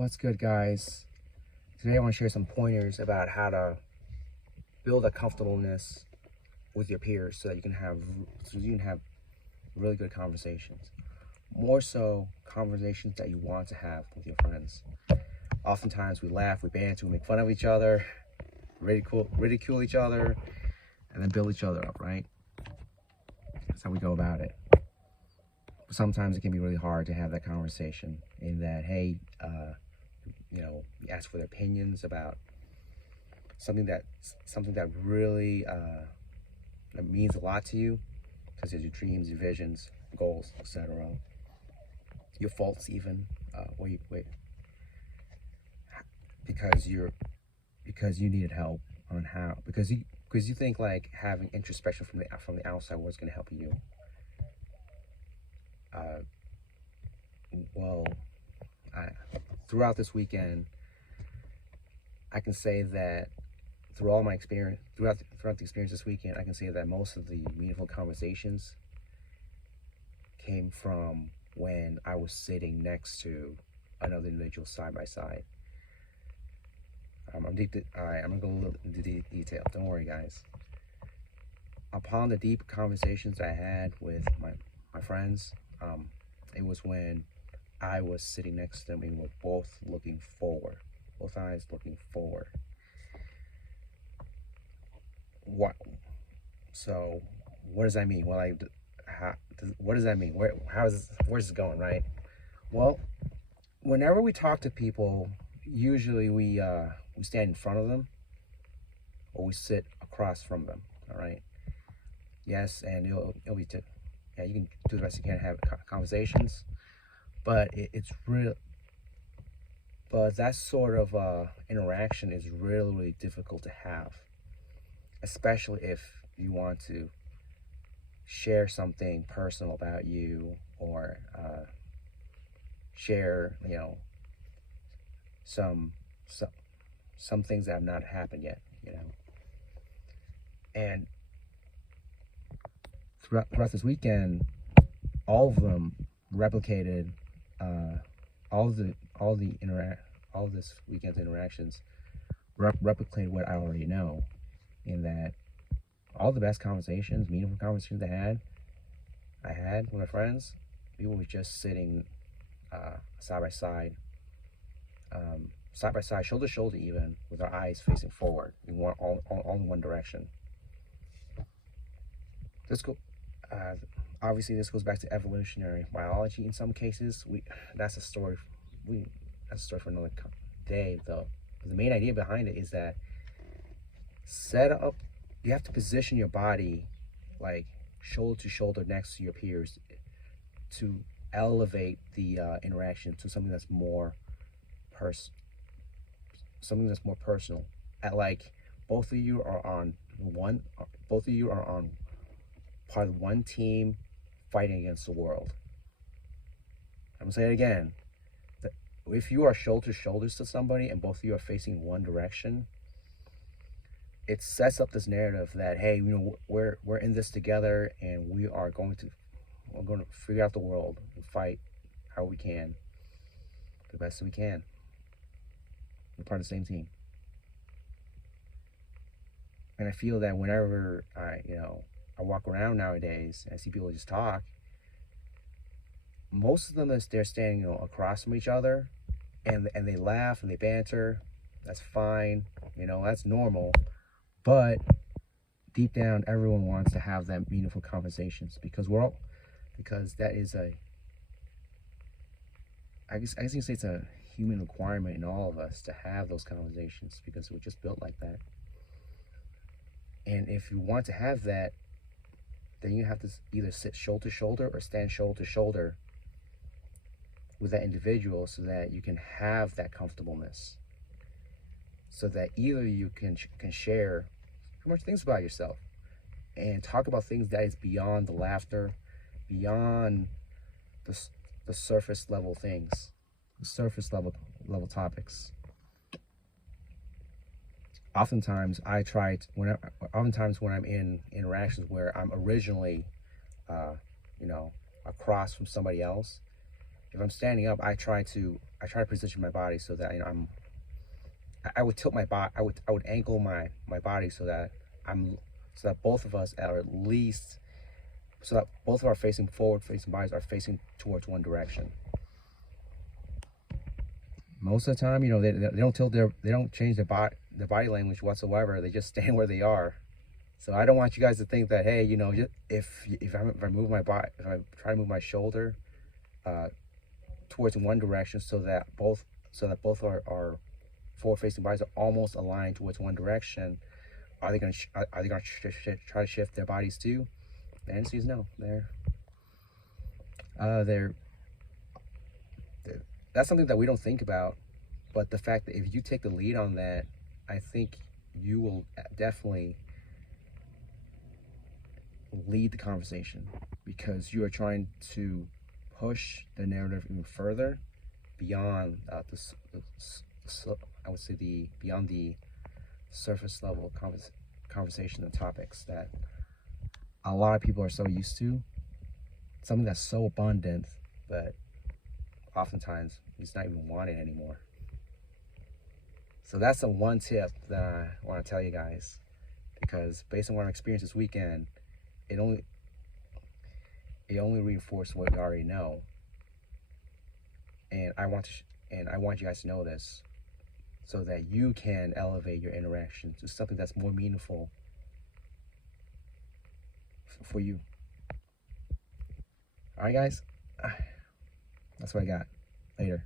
What's good, guys? Today I want to share some pointers about how to build a comfortableness with your peers so you can have really good conversations. More so conversations that you want to have with your friends. Oftentimes we laugh, we banter, we make fun of each other, ridicule each other, and then build each other up, right? That's how we go about it. But sometimes it can be really hard to have that conversation in that, hey, you ask for their opinions about something that really that means a lot to you, because there's your dreams, your visions, goals, etc. Your faults, even because you needed help on how because you think like having introspection from the outside was going to help you. Well, throughout this weekend, I can say that through all my experience, throughout the experience this weekend, I can say that most of the meaningful conversations came from when I was sitting next to another individual side by side. I'm gonna go a little into detail. Don't worry, guys. Upon the deep conversations I had with my friends, it was when I was sitting next to them and we were both looking forward, both eyes looking forward. So what does that mean? Well, what does that mean? Where's this going, right? Well, whenever we talk to people, usually we stand in front of them or we sit across from them. All right. Yes, and it'll be yeah, you can do the best you can have conversations, but it's real. But that sort of interaction is really difficult to have, especially if you want to share something personal about you or share, some things that have not happened yet, And throughout this weekend, all of them replicated all this weekend's interactions replicated what I already know, in that all the best conversations, meaningful conversations I had with my friends, we were just sitting side by side, shoulder to shoulder, even with our eyes facing forward, all in one direction. Obviously, this goes back to evolutionary biology. In some cases, that's a story for another day, though. The main idea behind it is that you have to position your body like shoulder to shoulder next to your peers to elevate the interaction to something that's more personal. At like both of you are on part of one team fighting against the world. I'm gonna say it again. If you are shoulder to shoulders to somebody and both of you are facing one direction, it sets up this narrative that, hey, we're in this together, and we're going to figure out the world and fight how we can, the best we can. We're part of the same team. And I feel that whenever I walk around nowadays and I see people just talk, most of them they're standing across from each other, and they laugh and they banter. That's fine, that's normal. But deep down, everyone wants to have that meaningful conversations, because that is I guess you can say it's a human requirement in all of us to have those conversations, because we're just built like that. And if you want to have that, then you have to either sit shoulder to shoulder or stand shoulder to shoulder with that individual, so that you can have that comfortableness, so that either you can share pretty much things about yourself and talk about things that is beyond the laughter, beyond the surface level things, the surface level topics. Oftentimes when I'm in interactions where I'm originally across from somebody else, if I'm standing up, I try to I try to position my body so that, you know, I would tilt my body, I would angle my body so that so that both of us are at least, so that both of our forward facing bodies are facing towards one direction. Most of the time, you know, they don't tilt they don't change their body language whatsoever. They just stand where they are. So I don't want you guys to think that, hey, you know, if I move my body, if I try to move my shoulder towards one direction, so that both our forward-facing bodies are almost aligned towards one direction, are they going to try to shift their bodies too? The answer is no. That's something that we don't think about. But the fact that if you take the lead on that, I think you will definitely lead the conversation, because you are trying to push the narrative even further beyond I would say beyond the surface level conversation and topics that a lot of people are so used to. Something that's so abundant that oftentimes it's not even wanted anymore. So that's the one tip that I want to tell you guys, because based on what I experienced this weekend, it only reinforced what we already know. And I want you guys to know this, so that you can elevate your interaction to something that's more meaningful for you. All right, guys, that's what I got. Later.